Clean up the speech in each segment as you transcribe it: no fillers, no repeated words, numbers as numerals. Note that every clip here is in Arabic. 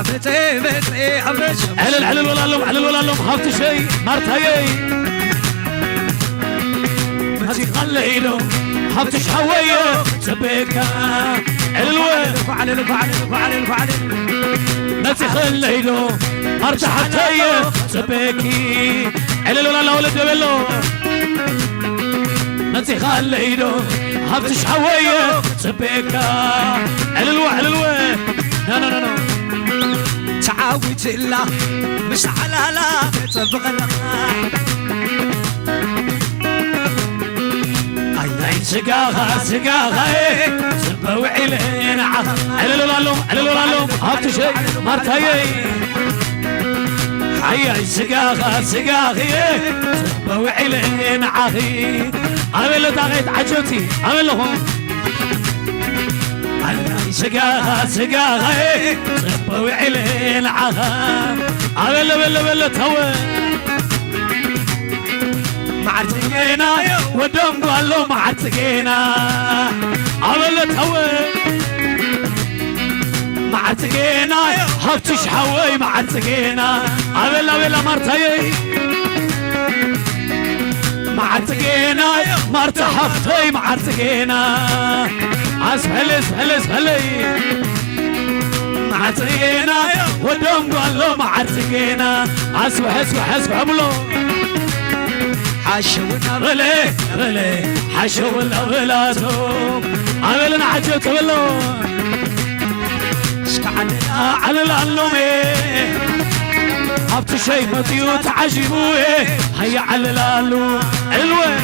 عفتي بتري عفش علل ولا لهم هفت شيء مرتاي متي خليلو هفت شحويه سبيكا علل فعل متي خليلو مرتحتي سبيكي علل ولا ولد بلو متي خليلو هفت شحويه سبيكا علل لا تعاوت الله مش على لا تبغى اي سقاها سبوا علينا علل لهم هات شيء مرتاي حي سقاها سبوا علينا عهي انا اللي طاغيت عجبتي انا لهم سقاها سبوا علينا عها انا بلا توي معتقينا ودم قالوا معتقينا عملت هوي معتقينا هفتش حوي معتقينا عمل مرتي معتقينا مرت حفتي معتقينا اسهلي معتقينا ودم قالوا معتقينا اسوح عملو حشونا غلي حشونا غلاتهم عملنا حجوك بالله شكعنا على العلومي هبت شي مطيوت عجبوه هيا على العلو علوي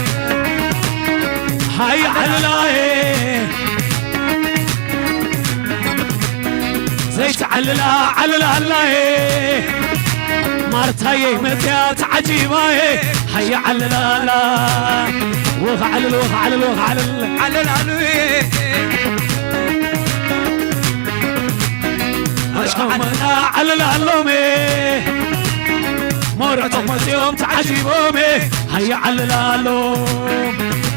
هيا على العلوي زيت على العلوي مرتاي متيات عجيبة هيا على لا وخ على العلوي اشكمنا على العلومي مرتهم يوم تعجبومي هيا على العلوم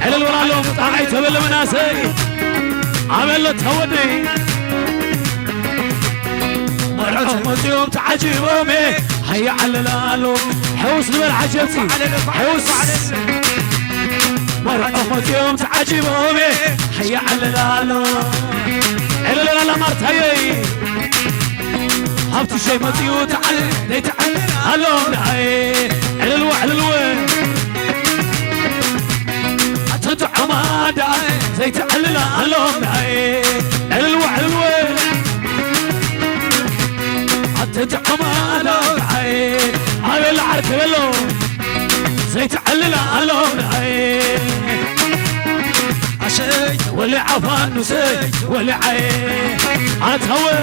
على الورالوم طاعيت بالمناسي عمل تهودي مرتهم يوم تعجبومي هيا على الالو حوس نور عجبتي حوس مرحبا يوم تعجبومي هيا على الالو لا مرت هيا هبت شي مطيو تعال هلو نعي على الوين اتت حماده زيت على الالو نعي على الوين اتت حماده على العرك بلو زيت علل علون عين عشيت واللي عفان نسيت واللي عين عتهوي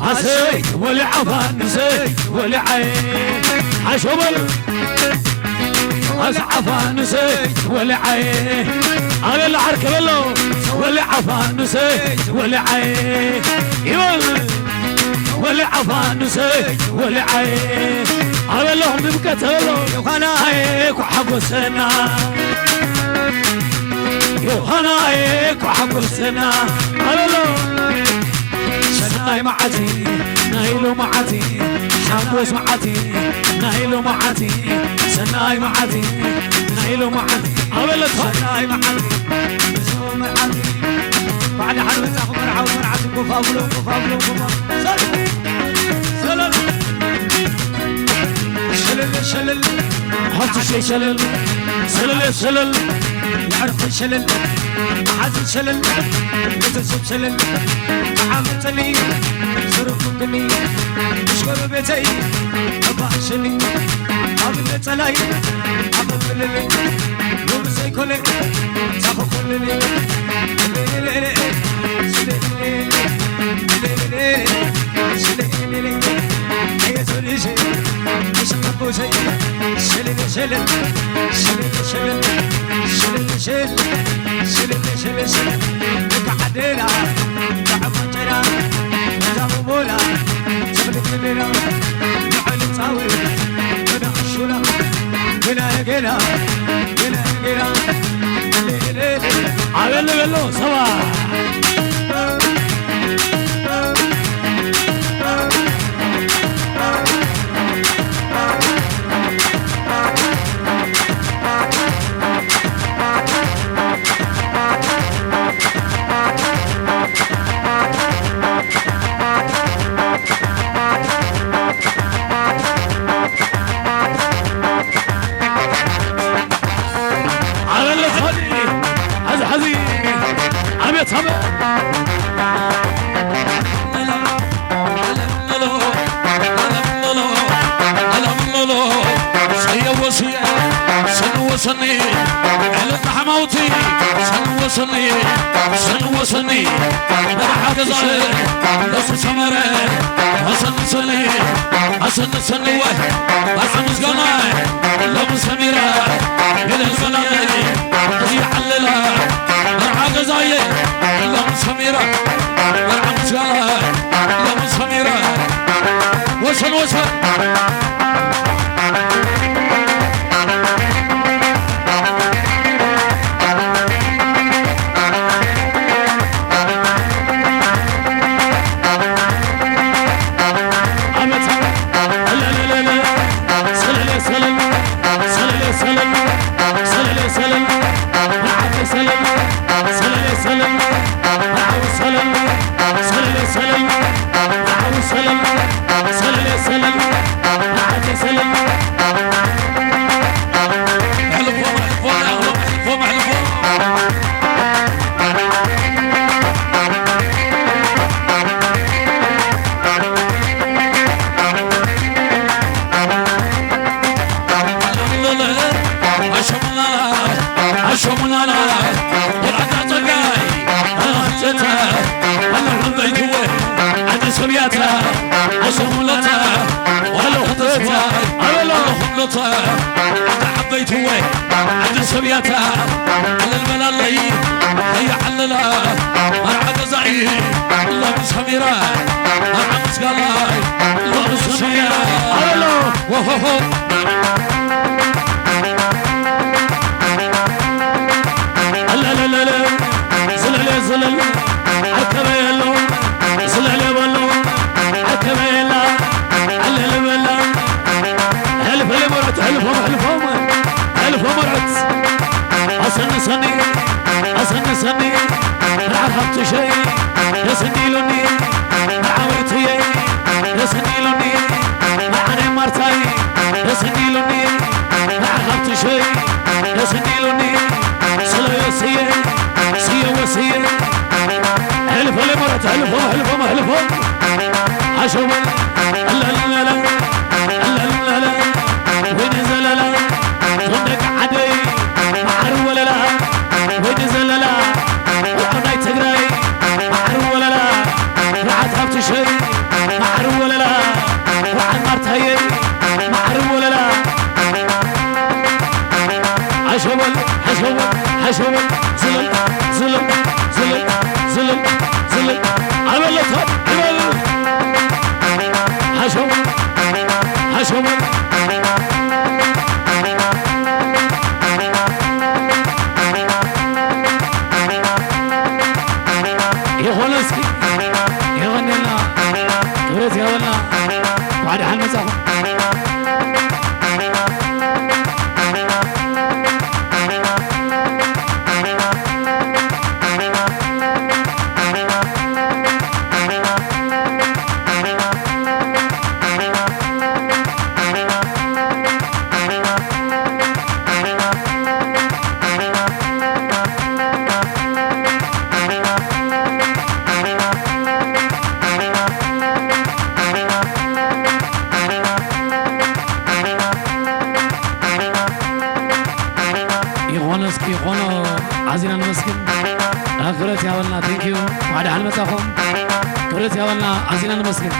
عسيت واللي عفان نسيت واللي عين عشوبل عفان نسيت واللي عين على العرك بلو واللي عفان نسيت واللي عين يولي واللي عفان نسيت واللي عين على لهم بكتلو يوهانا هيك وحبوا السنة يوهانا هيك وحبوا السنة على لهم سناي معتي نايلو معتي حبوس معتي نايلو معتي سناي معتي نايلو معتي على سناي معتي بعد حرب تاخذ مرعى وفاولو شلل حط شي شلل يعرف شلل حزن شلل يتسب شلل عمتني صرفني مشغول بيتي ابعشني قبل تلاي قبل لي يوم سيكولي تاخذ كلني አቤት አቤት سنوسني على حماوتي سنوسني سنوسني برحة زايد نص سمرة حسن سني حسن سنوه حسن زقناي لم سميرة إلى الزناني يحللها برحة زايد لم سميرة برحة زقناي لم سميرة وسن وسن حبيت هو عند سبياتها على الملالي هي عللا مرعى زعيم الله مسميرة مرعى مسقالاي الله مسميرة وهو لا لا لا لا زلل زلل عكبة يلو زلل بلو عكبة يلا على الملا هلف مرت هلف مرت أصن سني رعبت شيء يسني لوني رعبتي يسني لوني معني مرتاي يسني لوني رعبت شيء يسني لوني سلا يسيه سيه وسيه هلف مرت هلف عشوال لا لا لا لا لا وين زللا صندق عدي معر ولا لا وين زللا وعناي تقراي معر ولا لا رعت هبت شيء معر ولا لا وعن مرتهي معر ولا لا عشوال زلل على الله طب عشوال يغنسكي يغني لنا كبرت يا ولنا بعد حال مسافة يغنسكي يغنو عزينا المسكين آخرت يا ولنا ثانك يو بعد حال مسافة كبرت يا ولنا عزينا المسكين